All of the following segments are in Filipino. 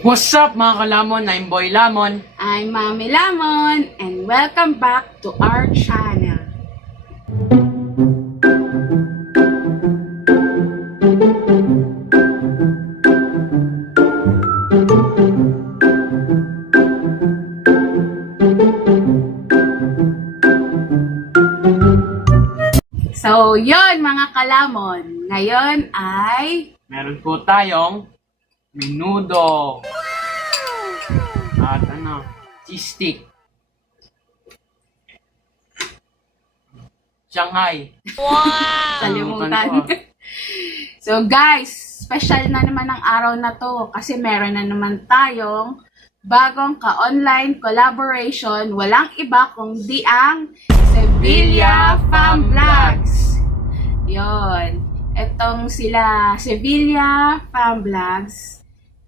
What's up mga kalamon? I'm boyLamon. I'm Mommy Lamon and welcome back to our channel. So, yon mga kalamon. Ngayon ay Meron po tayong Menudo. At cheese stick. Shanghai. Wow! Kalimutan. So guys, special na naman ang araw na to kasi meron na naman tayong bagong ka-online collaboration. Walang iba kundi ang Sevilla Fam Vlogs. Yon. Etong sila Sevilla Fam Vlogs,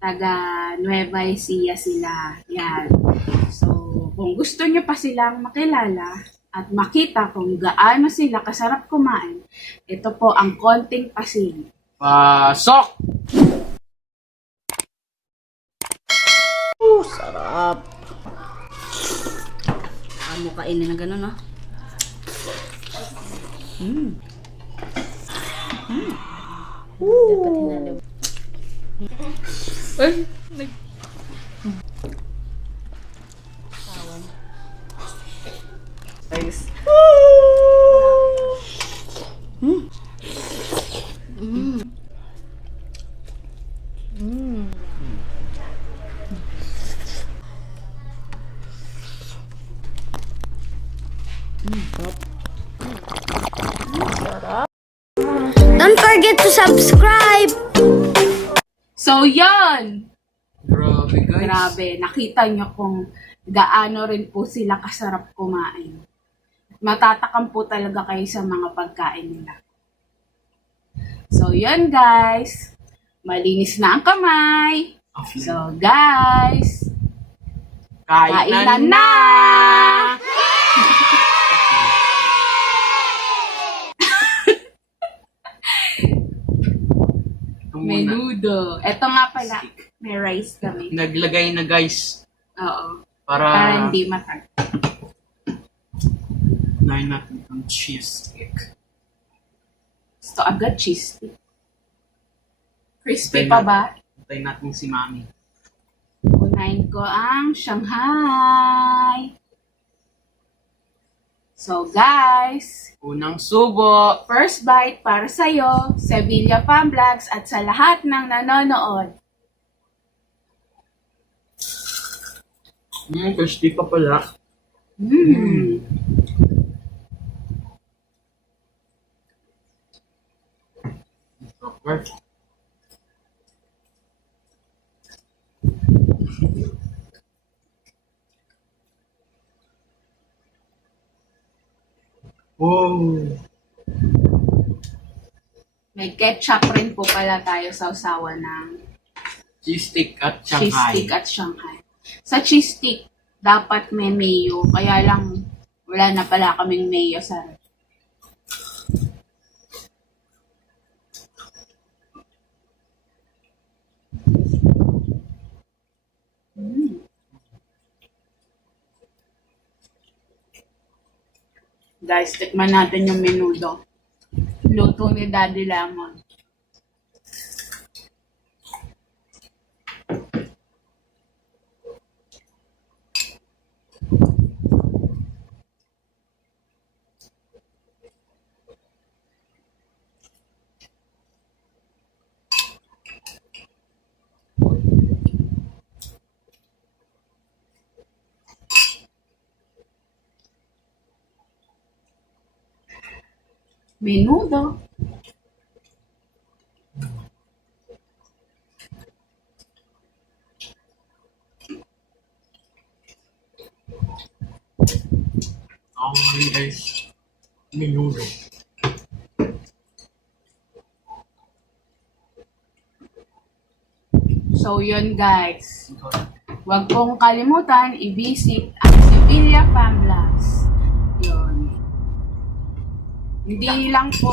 taga Nueva Ecija sila. Yan. So, kung gusto nyo pa silang makilala at makita kung gaano sila kasarap kumain, ito po ang konting pasin. Pasok! Sarap. Ano kainin na gano'n, no? Dapat hinalo. Ay, Guys. Don't forget to subscribe! So, yon. Grabe guys. Grabe. Nakita nyo kung gaano rin po sila kasarap kumain. Matatakam po talaga kayo sa mga pagkain nila. So, yun guys. Malinis na ang kamay. So, guys. Kainan na! Menudo. Ito nga pala. May rice kami. Naglagay na guys. Oo. Para hindi matag. unahin natin ang cheese stick. Gusto agad cheese stick. Crispy pa ba? Hintayin natin si Mami. Unahin ko ang Shanghai. So guys, Unang subo. first bite para sa'yo, Sevilla Fam Vlogs at sa lahat ng nanonood. Crispy pa pala. Okay. Wow. May ketchup rin po pala tayo sa usawa ng Cheese stick at cheese Shanghai. stick at Shanghai. Sa cheese stick, dapat may mayo. Kaya lang, wala na pala kaming mayo sa ref. Guys, tikman natin yung menudo. Luto ni Daddy Lamon. Menudo. Okay guys. Menudo. So, yun guys. Huwag pong kalimutan i-visit ang Sevilla Fam Vlogs. Yun. Hindi lang po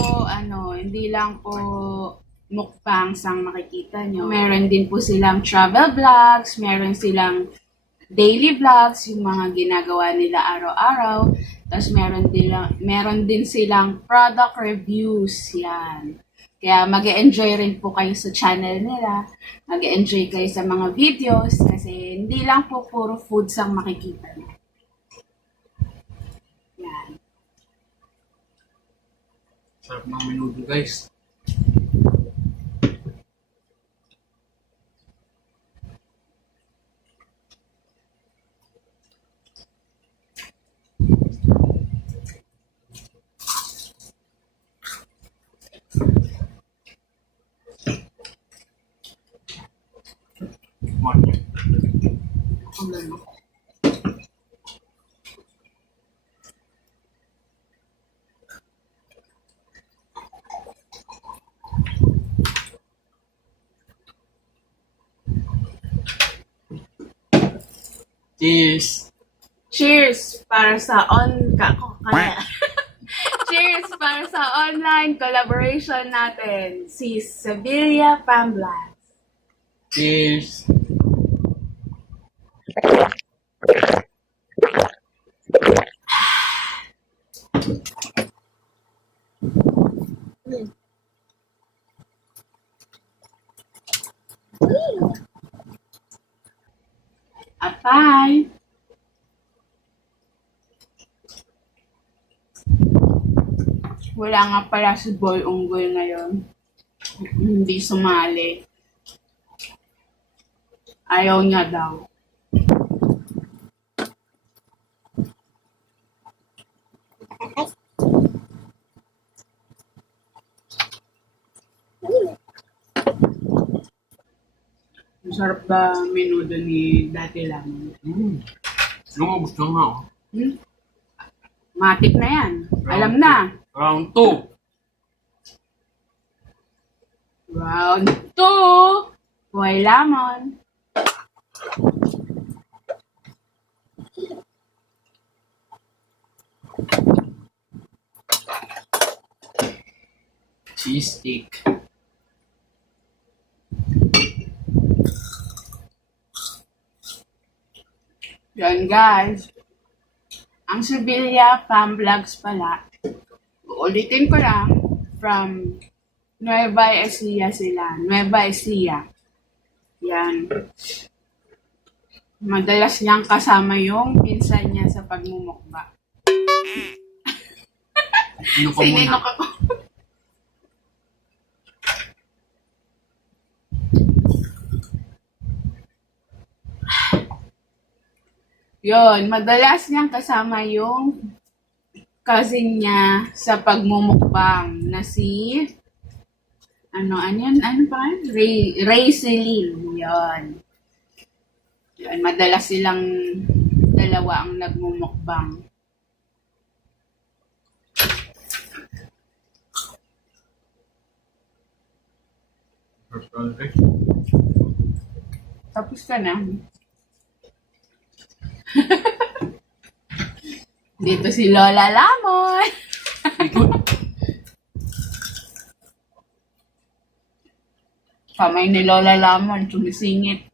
mukbangs ang makikita nyo. Meron din po silang travel vlogs, meron silang daily vlogs, yung mga ginagawa nila araw-araw. Tapos meron din silang product reviews. Yan. Kaya mag-enjoy rin po kayo sa channel nila. Mag-enjoy kayo sa mga videos kasi hindi lang po puro foods ang makikita nyo. Yan. Sarap ng menudo guys. Cheers! Cheers para sa Cheers para sa online collaboration natin, si Sevilla Fam Vlogs. Cheers! Apay! Wala nga pala si Boy Unggoy ngayon. Hindi sumali. Ayaw niya daw. Masarap ba menudo ni Dati Lamon? Lumabos na nga oh. Matik na yan. Alam na. Round 2! Round 2! boyLamon. Cheese stick. Yan guys. Ang Sevilla Fam Vlogs pala. Uulitin ko lang. From Nueva Ecija sila. Nueva Ecija. Yan. Madalas niyang kasama yung pinsan niya sa pagmumukbang. Ano ka muna? Sininok ako. Yun, madalas niyang kasama yung cousin niya sa pagmumukbang na si ano pa? Ray Celine. Yun. Yun, madalas silang dalawa ang nagmumukbang. Tapos ka na. Dito si Lola Lamon. Kamay ni Lola Lamon, sumisingit.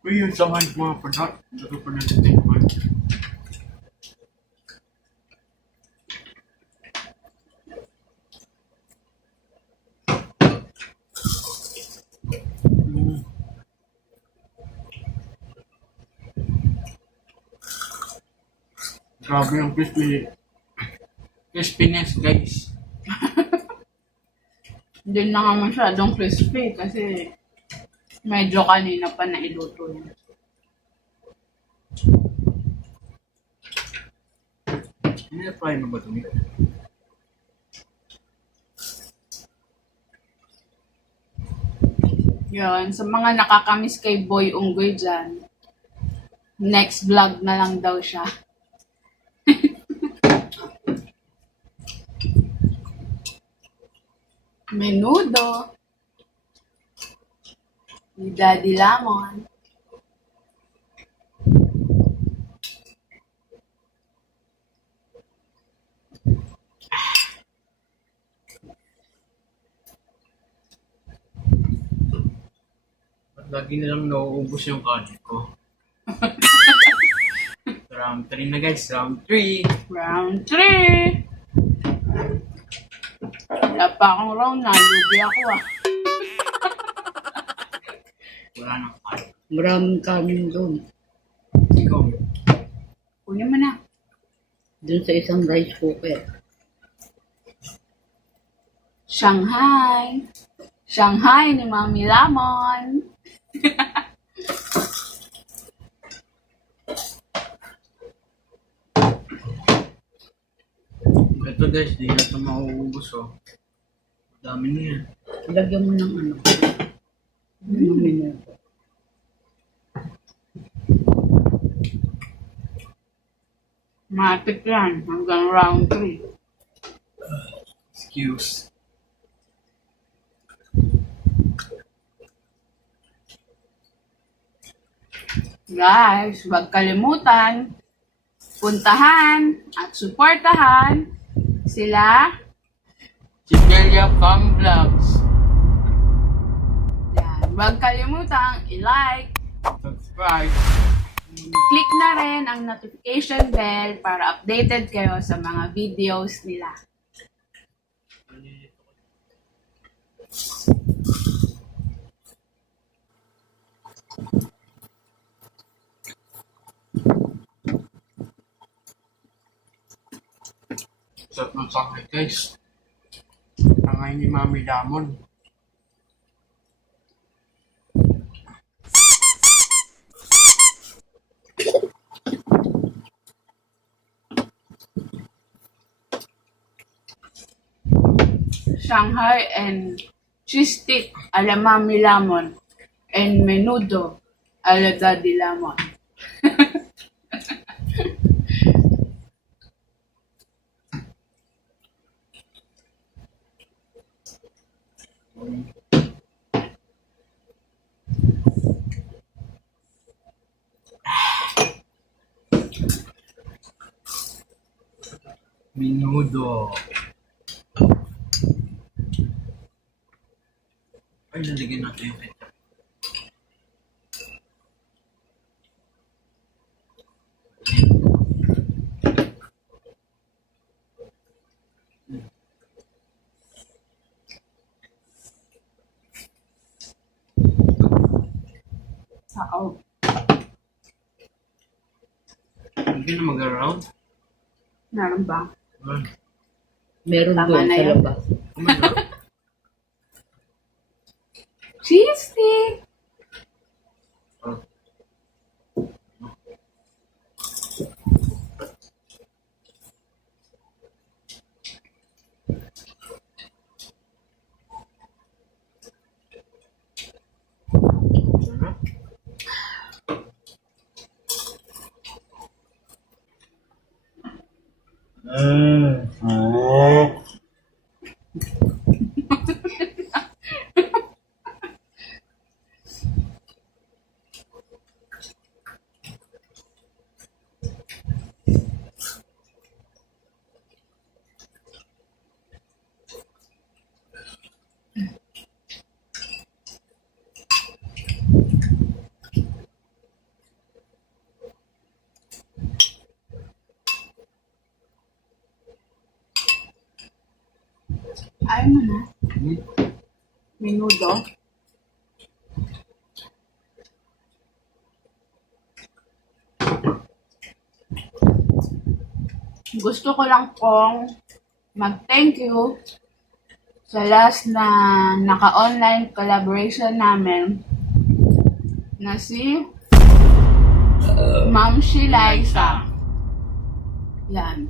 Uy, yung samahan mga padat. Saka pa natitikman. Grabe yung crispiness guys. Hindi na nga masyadong crispy kasi medyo kanina pa nailuto yan. Ini-apply mo ba ito? Yun, sa mga nakakamiss kay Boy Unggoy dyan, next vlog na lang daw siya. Menudo ni Daddy Lamon. Lagi nilang nauubos yung kanin ko. Round 3 na guys, round 3. Round 3. Wala pa akong round na. Lugi ako ah. Wala nang kanin. Maraming kanin doon. Ikaw. Kunin mo na. Doon sa isang rice cooker. Shanghai. Shanghai ni Mami Lamon. Ito guys, di na ito mauubos oh. Dami niya. Lagyan mo ng ano. Menudo. Matik yan. Hanggang round 3. Excuse. Guys, huwag kalimutan, puntahan at suportahan sila. Sevilla Fam Vlogs. Yan. Huwag kalimutan i-like, Subscribe. click na rin ang notification bell para updated kayo sa mga videos nila. Sarap ng Shanghai guys. Shanghai ni Mami Lamon. Shanghai and cheese stick a la Mami Lamon and Menudo a la Daddy Lamon. Menudo. Ay, lalagyan natin yung ketchup. Sao. Hindi na mag-around. Meron ba? Meron Tama doon na sa yan. labas. Cheese stick! Ayaw mo na. Menudo. Gusto ko lang pong mag-thank you sa last na naka-online collaboration namin na si Momshie Lyza. Yan.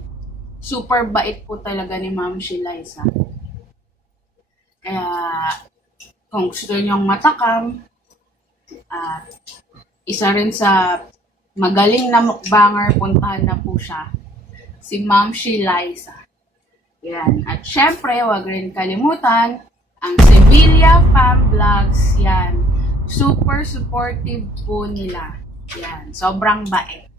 Super bait po talaga ni Momshie Lyza. Kaya kung gusto nyong matakam, at isa rin sa magaling na mukbanger, puntahan na po siya. Si Momshie Lyza. Yan. At syempre, huwag rin kalimutan ang Sevilla Fam Vlogs. Yan. Super supportive po nila. Yan. Sobrang bait.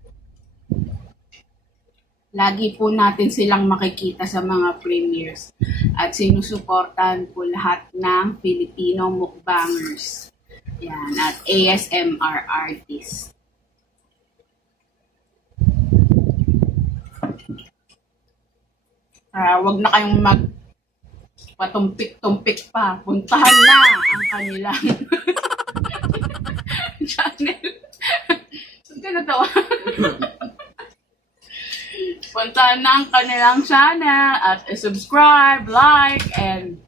Lagi po natin silang makikita sa mga premieres. At sinusuportahan po lahat ng Filipino mukbangers. Yan, at ASMR artist. Wag na kayong patumpik-tumpik pa. Puntahan na ang kanilang channel. Saan ka natawa? Puntahan na ang kanilang channel at subscribe, like, and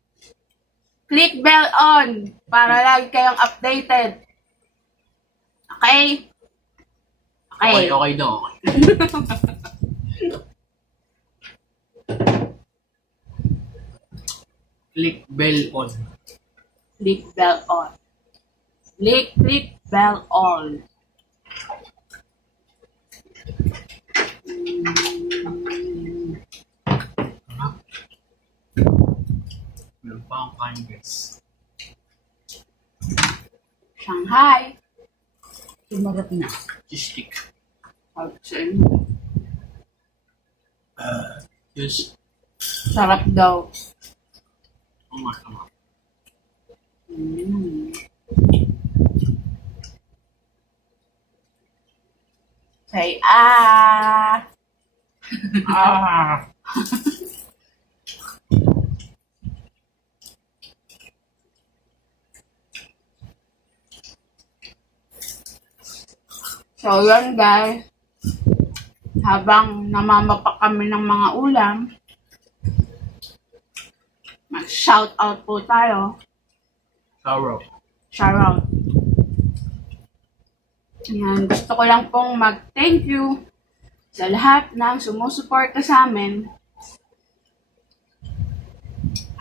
click bell on para lagi kayong updated. Okay? Okay. Okay daw. Click bell on. Click bell on. Click bell on. Lumpiang Shanghai. Shanghai. Sumarap na. Cheese stick. Outside. Yes. Sarap daw. Tama. Say, ah! Ah! So, yun guys. Habang namamapak kami ng mga ulam, mag-shout out po tayo. Sour. Shout out. Yan, gusto ko lang pong mag-thank you sa lahat ng sumusuporta sa amin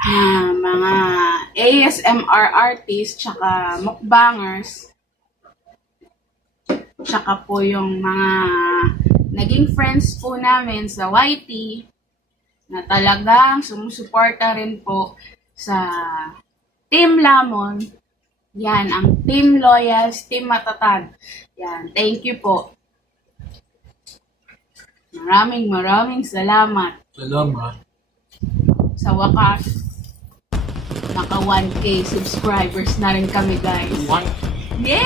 na mga ASMR artists tsaka mukbangers tsaka po yung mga naging friends po namin sa YT na talagang sumusuporta rin po sa Team Lamon. Yan, ang Team Loyals, Team Matatag. Yan, thank you po. Maraming salamat. Salamat. Sa wakas, naka 1K subscribers na rin kami, guys. One. Yay!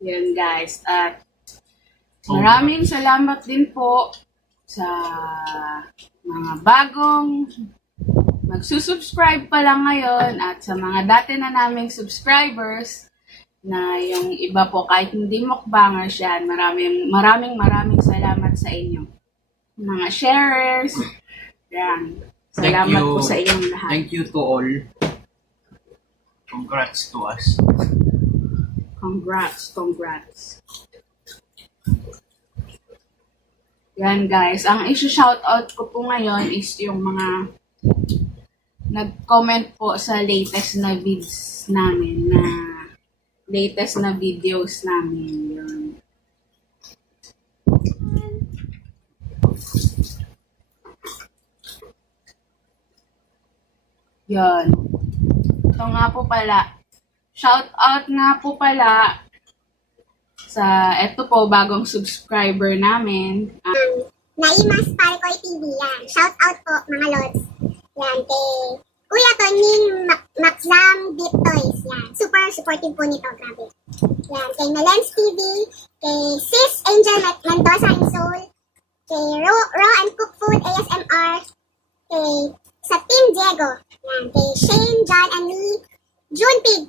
Yan, guys. At maraming salamat din po sa mga bagong magsusubscribe pa lang ngayon at sa mga dati na naming subscribers na yung iba po kahit hindi mukbangers yan. Maraming salamat sa inyo. Mga sharers. Yan. Salamat po sa inyong lahat. Thank you to all. Congrats to us. Congrats. Yan guys. Ang isi-shoutout ko po ngayon is yung mga nag-comment po sa latest na videos namin yun. Yan. Ito nga po pala. Shout out nga po pala sa eto po bagong subscriber namin. Naimas Parkoy TV, yan. Shout out po mga lods. Yan, kay Kuya Toning Maxam Beat Toys, yan. Super supportive po nito, grabe. Yan, kay Melens TV, kay Sis Angel Mendoza and Soul, kay Raw and Cook Food ASMR, kay sa Team Diego, yan, kay Shane, John, and Lee, June Pig,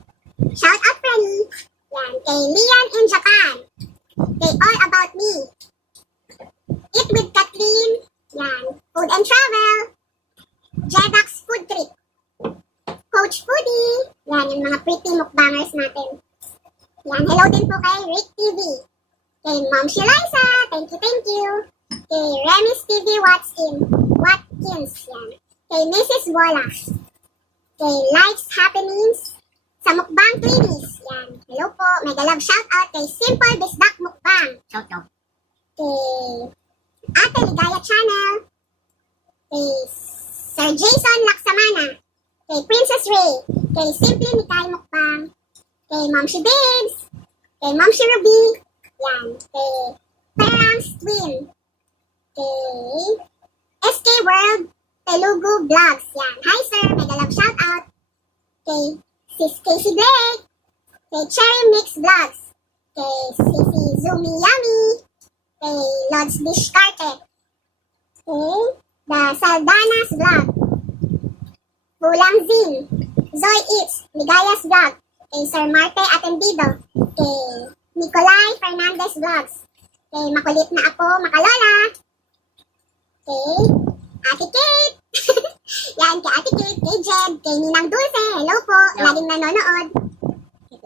shout out Freddy, yan, kay Lian in Japan, kay All About Me, Eat with Kathleen, yan, Food and Travel, Jedax Food Trip, Coach Foodie, yan, yung mga pretty mukbangers natin. Yan, hello din po kay Rick TV, kay Momshie Lyza, thank you, kay Remis TV Watkins, yan, kay Mrs. Wallace, kay Life's Happenings, sa Mukbang Twinnies, yan, hello po, mega love shout out kay Simple Bisdak Mukbang, shout out, kay Ate Ligaya Channel, kay Sir Jason Laksamana, kay Princess Ray, kay Simply Mikay Mukbang, kay Momshie Babes, kay Momshie Ruby, yan, kay Params Twin, kay SK World Telugu Vlogs. Yan. Hi sir, mega love shoutout. Kay Sis Casey Blake. Kay Cherry Mix Vlogs. Kay Sisi Zumiyummy. Kay Lods Discarte. Kay The Saldanas Vlog. Bulang Zin. Zoe Eats. Ligaya's Vlog. Kay Sir Marte Atendido. Kay Nicolai Fernandez Vlogs. Kay Makulit na Apo Makalola. Kay Ate Kate. Yan, kay Ate Kate, kay Jed, kay Ninang Dulce. Hello po, laging nanonood.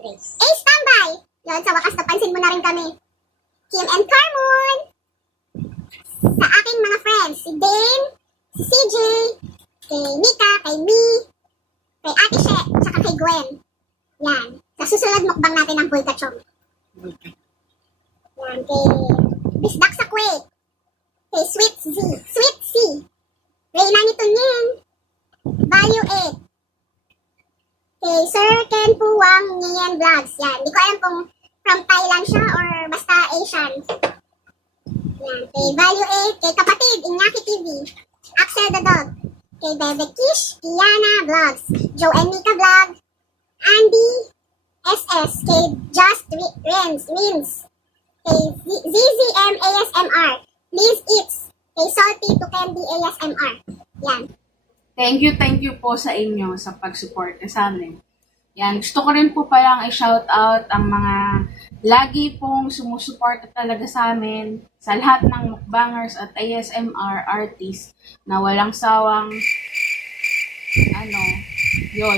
Ace Tambay. Yun, sa wakas napansin mo na rin kami. Kim and Carmon. Sa aking mga friends, si Dane, si CJ, kay Mika, kay Mi, kay Ate She, tsaka kay Gwen. Yan. Sa susunod mukbang natin ang Pulkachong. Yan, kay Bisdak sa Kuwait. Kay Sweet C. Reyna ni Tunying. Value 8. Kay Sir Ken Puwang Nguyen Vlogs. Yan. Di ko alam kung from Thailand siya or basta Asian. Yan. Kay Value 8. Kay Kapatid, Iñaki TV. Axel the Dog. Kay Bebe Kish, Kiana Vlogs. Joe and Mika Vlog. Andy SS. Kay Just Rins. Kay ZZM ASMR. Liz Eats. Kay Salty to Candy ASMR. Yan. Thank you po sa inyo sa pag-support sa amin. Yan, gusto ko rin po palang i-shoutout ang mga lagi pong sumusuporta talaga sa amin, sa lahat ng mukbangers at ASMR artists na walang sawang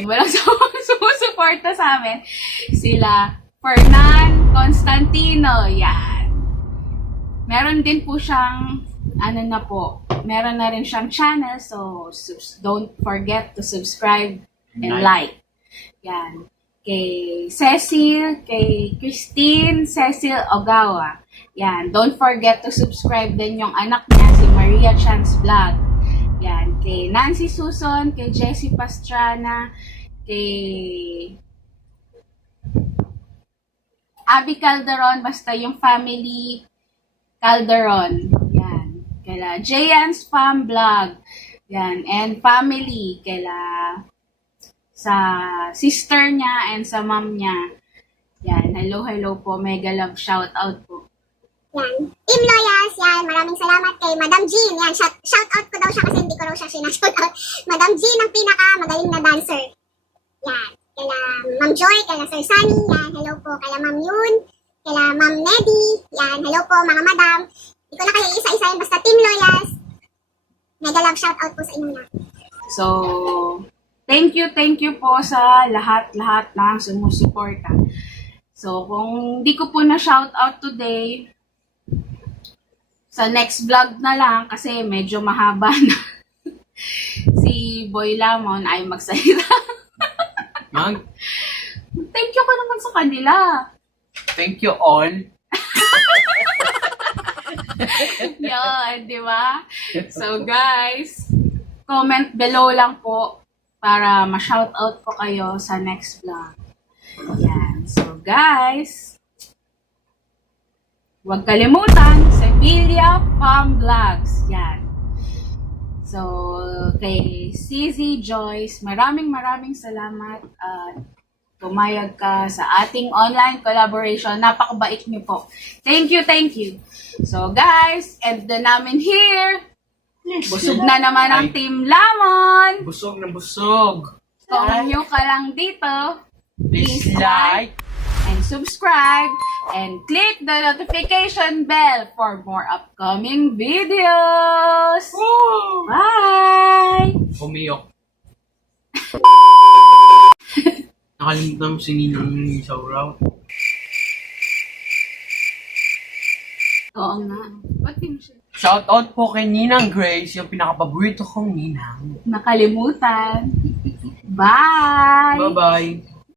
walang sawang sumusuporta sa amin. Sila Fernan Constantino, yan. Meron din po siyang meron na rin siyang channel, so don't forget to subscribe and like. Yan. Kay Cecil, kay Christine, Cecil Ogawa. Yan. Don't forget to subscribe din yung anak niya, si Maria Chan's Vlog. Yan. Kay Nancy Susan, kay Jessie Pastrana, kay Abby Calderon, basta yung family Calderon. Yan. Kala Jayan's Fam Vlog. Yan. And family. Kala sa sister niya and sa mom niya. Yan. Hello po. Mega love shout out po. Yan. Team Loyals, yan. Maraming salamat kay Madam Jean. Yan. Shout out ko daw siya kasi hindi ko raw siya sinashout out. Madam Jean, ang pinaka-magaling na dancer. Yan. Kala Ma'am Joy, kala Sir Sunny. Yan. Hello po. Kala Ma'am Yun. Kala Ma'am Neddy. Yan. Hello po mga madam. Hindi ko na kayo isa-isa yun. Basta Team Loyals. Mega love shout out po sa inyo na. So, thank you po sa lahat ng sumusuporta. So, kung di ko po na shout out today, sa next vlog na lang, kasi medyo mahaba na, si boyLamon ay magsalita. Thank you ko naman sa kanila. Thank you all. Yun, di ba? So, guys, comment below lang po para ma-shoutout po kayo sa next vlog. Yan. So, guys, huwag kalimutan, Sevilla Fam Vlogs. Yan. So, kay CZ Joyce, maraming salamat at pumayag ka sa ating online collaboration. Napakabait niyo po. Thank you. So, guys, end na namin here. Busog na naman ang Team Lamon. Busog na busog. Kung new ka lang dito, Please like and subscribe and click the notification bell for more upcoming videos. Woo! Bye! Umiyok. Nakalimutan mo si Ninang Sauraw. Oo nga. Ba't di mo siya Shoutout po kay Ninang Grace, yung pinakapaborito kong ninang. nakalimutan? Bye! Bye-bye.